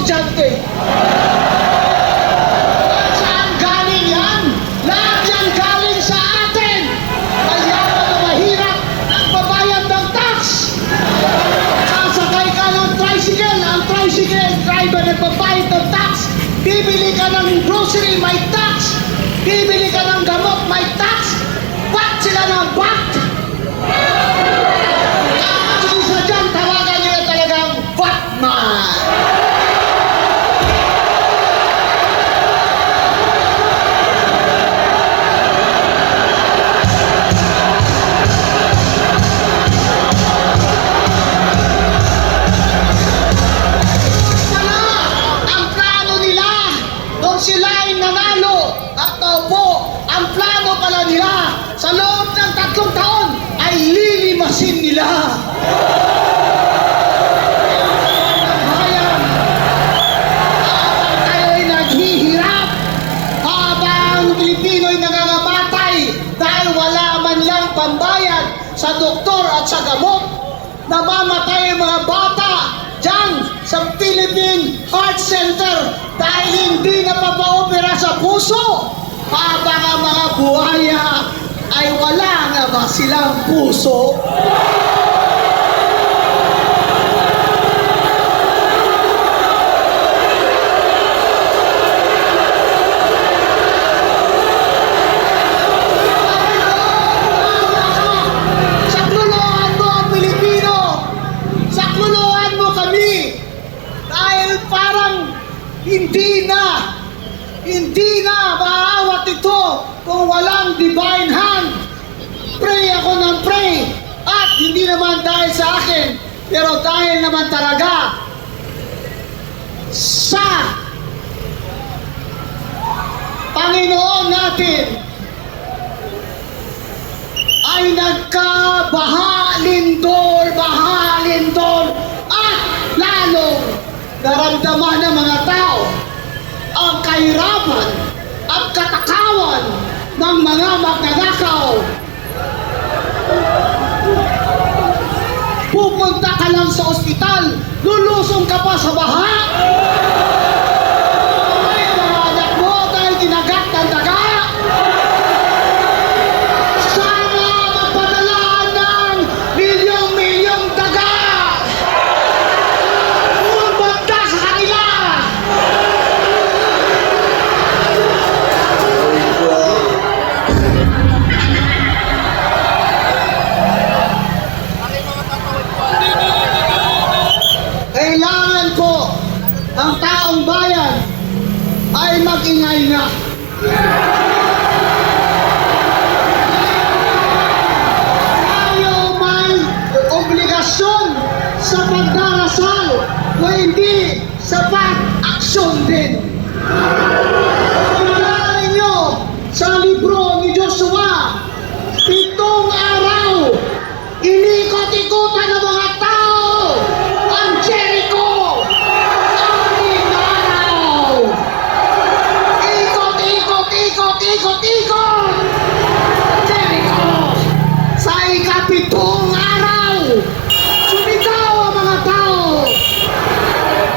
estudyante. Saan galing yan? Lahat yan galing sa atin. Mayaman na mahirap, nagbabayad ng tax. Sasakay ka ng tricycle, ang tricycle driver nagbabayad ng tax. Bibili ka ng grocery, may tax. Bibili ka ng gamot, may tax. Ba't sila ng ba't? Isa dyan, tawagan nyo na talagang Batman. Wala! Ang plano nila, nung sila ay nanalo at naupo, ang plano pala nila, sa loob ng 3 taon, ay lilimasin nila. Bayan, habang tayo'y naghihirap, habang Pilipino'y nangangamatay dahil wala man lang pambayad sa doktor at sa gamot, namamatay ang mga bata dyan sa Philippine Heart Center dahil hindi napapaopera sa puso, habang ang mga buhaya ay wala nga ba silang puso? Sakluloan mo ang Pilipino! Sakluloan mo kami! Dahil parang hindi na maaawat ito kung walang divine hand. Pray ako ng pray. At hindi naman dahil sa akin, pero dahil naman talaga sa Panginoon natin ay nagkabaha, lindol, at lalong naramdaman ng mga tao ang kahirapan at katakawan ng mga magnanakaw. Pupunta ka lang sa ospital, lulusong ka pa sa baha. Ay, mga anak mo dahil tinagat ng daga. Sana magpadalaan ng milyong-milyong daga. Pumunta sa kanila. Kailangan po ang taong bayan ay mag-ingay na. Tayo may obligasyon sa pagdarasal o hindi sa pag-aksyon din. Kailangan nyo sa libro ni Joshua, 7 araw, inikot-ikutan ng mga tao ang Jericho. Anim na araw. Ikot. Jericho. Sa ika-7 araw, sumigaw ang mga tao.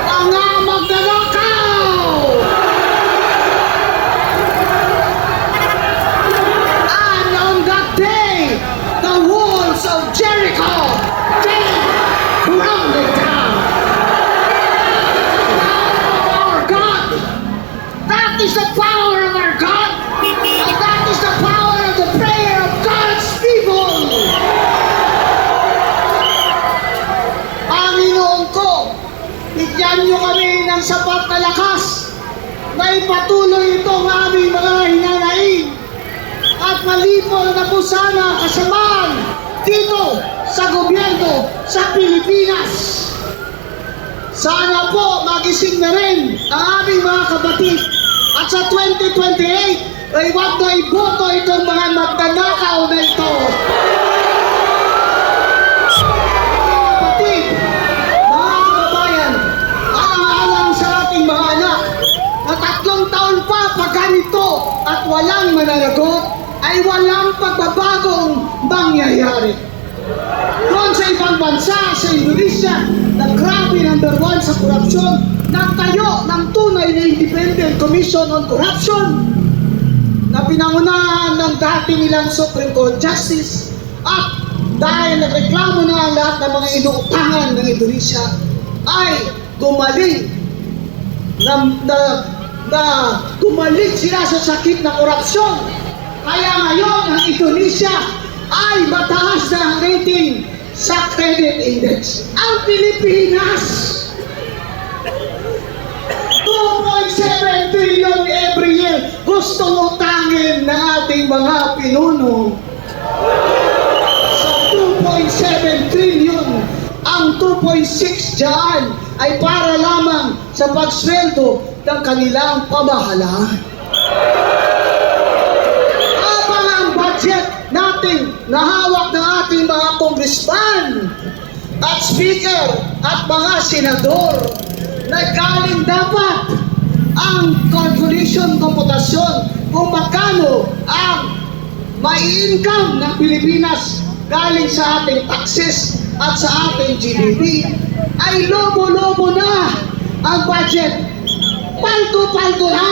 Mga magnanakaw. And on that day, the walls of Jericho came crumbling down. Our God, that is the power of our God, and that is the power of the prayer of God's people. Panginoon ko, bigyan niyo kami ng sapat na lakas na ipatuloy itong aming mga hinanain at malipol na po sana kasamaan dito sa gobyerno sa Pilipinas. Sana po magising na rin ang aming mga kapatid at sa 2028 ay wag na iboto itong mga magnanakaw na ito. Kapatid, mga kababayan, alang-alang sa ating mga anak na 3 taon pa pag ganito at walang mananagot, ay walang pagbabagong mangyayari. Doon sa ibang bansa, sa Indonesia, na grabe #1 sa korupsyon, nagtayo ng tunay na Independent Commission on Corruption na pinangunahan ng dati nilang Supreme Court Justice. At dahil nagreklamo na ang lahat ng mga inuutangan ng Indonesia, ay gumaling gumaling sila sa sakit na korupsyon. Kaya ngayon ang Indonesia ay mataas na ang rating sa credit index. Ang Pilipinas 2.7 trillion every year gustong utangin ng ating mga pinuno. Sa 2.7 trillion, ang 2.6 dyan ay para lamang sa pagsweldo ng kanilang pamahalaan. Habang ang budget natin na hawak ng ating mga congressman at speaker at mga senador, nagkaling dapat ang calculation, komputasyon kung magkano ang mai-income ng Pilipinas galing sa ating taxes at sa ating GDP, ay lobo-lobo na ang budget. Paldo-paldo na!